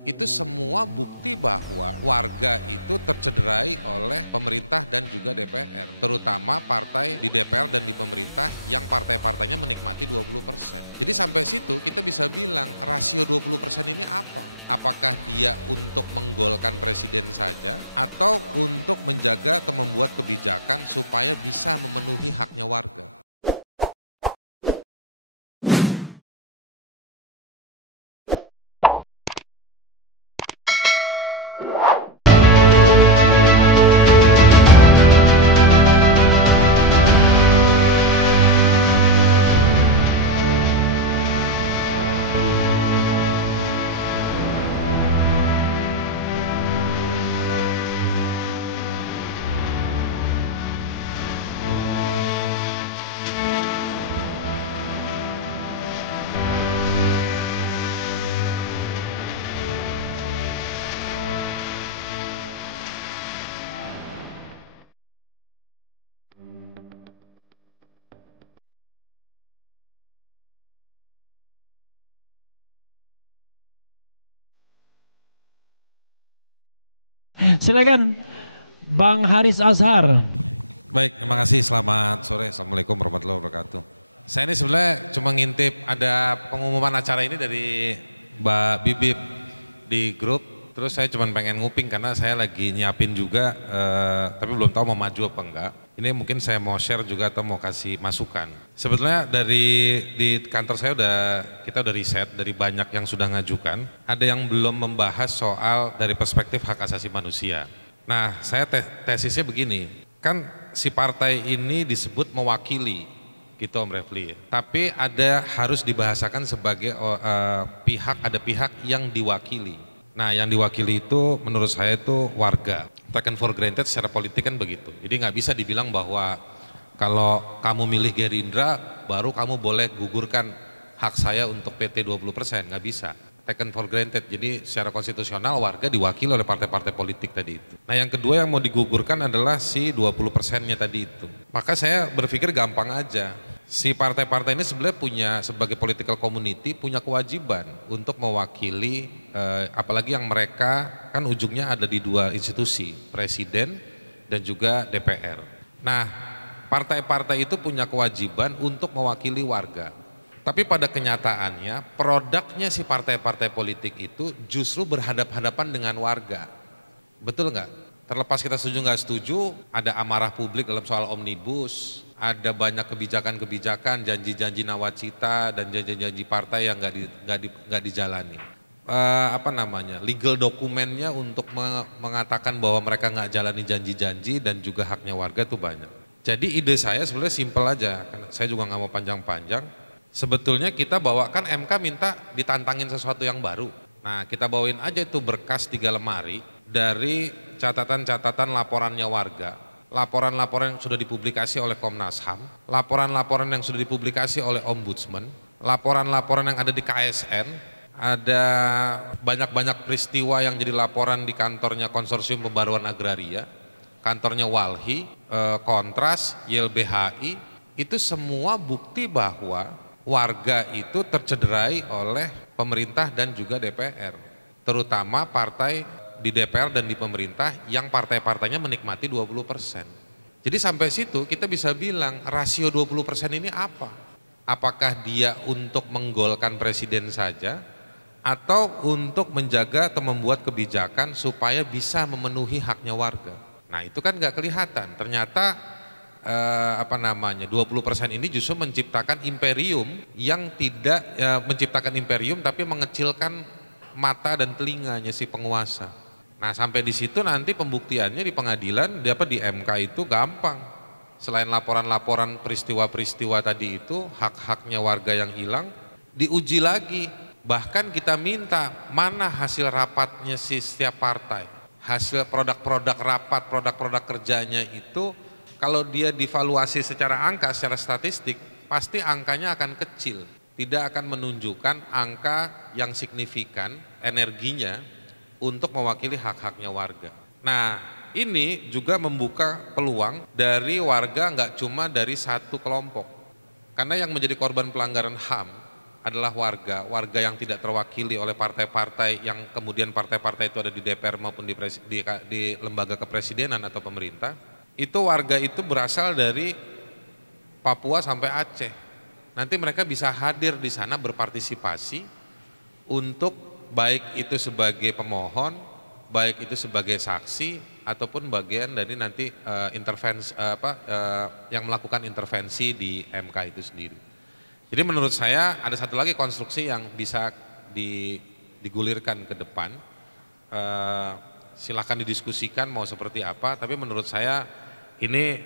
itu semua bukti bahwa warga itu tercederai oleh pemerintah dan juga DPR, terutama partai di DPR dan di pemerintah yang partai-partainya menikmati 20%. Jadi sampai situ kita bisa bilang rasio 20% ini apa? Apakah dia untuk menggolkan presiden saja atau untuk menjaga atau membuat kebijakan supaya bisa memenuhi haknya warga? Silakan Bang Haris Azhar. Baik, terima kasih. Selamat sore. Assalamualaikum warahmatullahi wabarakatuh. Saya ini sebenarnya cuma ngintip ada pengumuman acara ini dari Mbak Bibip di grup. Terus saya cuma pengen nguping karena saya lagi nyiapin juga, tapi belum tahu mau maju apa enggak. Ini mungkin saya mau share juga atau mau kasih masukan. Sebetulnya di kantor saya kita udah riset dari banyak yang sudah ngajukan. Ada yang belum membahas soal dari perspektif hak asasi manusia. Nah, saya tesisnya begini. Kan si partai ini disebut mewakili gitu Om Refli. Tapi harus dibahasakan sebagai ada pihak yang diwakili. Nah, yang diwakili itu menurut saya itu warga. Taken for granted secara politik kan begitu. Jadi nggak bisa dibilang bahwa kalau kamu milih Gerindra baru kamu boleh gugurkan hak saya untuk PT 20%, nggak bisa. Taken for granted. Jadi secara konstitusional warga diwakili oleh partai-partai politik tadi itu. Nah, yang kedua yang mau digugurkan adalah si 20%-nya tadi itu. Maka saya berpikir gampang aja. Si partai-partai ini sebenarnya sebagai political community punya kewajiban untuk mewakili, apalagi yang mereka kan ujungnya ada di dua institusi, presiden dan juga DPR. Nah, partai-partai itu punya kewajiban untuk mewakili warga. Tapi pada kenyataannya produknya si partai-partai politik itu justru berhadapan-hadapan dengan warga. Betul nggak? Terlepas kita setuju nggak setuju, ada amarah publik dalam soal omnibus, ada banyak kebijakan-kebijakan, janji-janji nawacita dan janji-janji partai yang nggak dijalani. Legal dokumennya untuk mengatakan bahwa mereka nggak jalani janji-janji dan juga haknya warga itu banyak. Jadi ide saya sebenarnya simpel aja, karena saya juga nggak mau panjang-panjang. Sebetulnya kita bawakan MK minta ditantangin sesuatu yang baru. Nah, kita bawain aja itu berkas 3 lemari dari catatan-catatan laporannya warga, laporan-laporan yang sudah dipublikasi oleh Komnas HAM, laporan-laporan yang sudah dipublikasi oleh Ombudsman, laporan-laporan yang ada di KSN, ada banyak-banyak peristiwa yang jadi laporan di kantornya Konsorsium Pembaruan Agraria, kantornya Walhi, Kontras, YLBHI, itu semua bukti bahwa warga itu tercederai oleh pemerintah dan juga DPR, terutama partai di DPR dan di pemerintah yang partai-partainya menikmati 20%. Jadi sampai situ kita bisa bilang rasio 20% ini apa? Apakah dia untuk menggolkan presiden saja atau untuk menjaga atau membuat kebijakan supaya bisa memenuhi haknya warga? Nah, itu kan nggak kelihatan. Ternyata 20% ini justru menciptakan imperium yang tidak menciptakan imperium tapi mengecilkan mata dan telinganya si penguasa. Nah, sampai di situ nanti pembuktiannya di pengadilan, di MK itu gampang. Selain laporan-laporan peristiwa-peristiwa tadi itu, hak-haknya warga yang hilang diuji lagi. Bahkan kita minta mana hasil rapatnya setiap partai, hasil produk-produk rapat, produk-produk kerjanya itu. Kalau dia divaluasi secara angka, secara statistik, pasti angkanya akan kecil. Tidak akan menunjukkan angka yang signifikan energinya untuk mewakili hak-haknya warga. Nah, ini juga membuka peluang dari warga nggak cuma dari satu kelompok. Karena yang menjadi korban pelanggaran HAM adalah warga yang tidak terwakili oleh partai-partai yang kemudian partai-partai itu ada di DPR maupun di lembaga kepresidenan atau pemerintah, itu warga itu berasal dari Papua sampai Aceh. Nanti mereka bisa hadir di sana berpartisipasi untuk baik itu sebagai pemohon, baik itu sebagai saksi ataupun bagian dari nanti intervensi yang melakukan intervensi di MK itu sendiri. Jadi menurut saya ada satu lagi konstruksi yang bisa digulirkan ke depan. Silahkan didiskusikan mau seperti apa, tapi menurut saya ini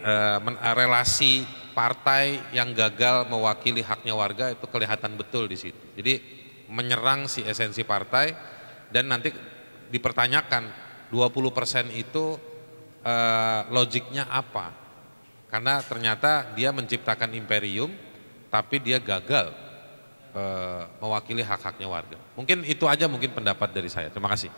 relasi partai yang gagal mewakili haknya warga itu kelihatan betul di situ. Jadi menyerang si esensi partai dan nanti dipertanyakan 20% itu logiknya apa? Karena ternyata dia menciptakan imperium tapi dia gagal mewakili hak-haknya warga. Mungkin itu aja mungkin pendapat dari saya. Terima kasih.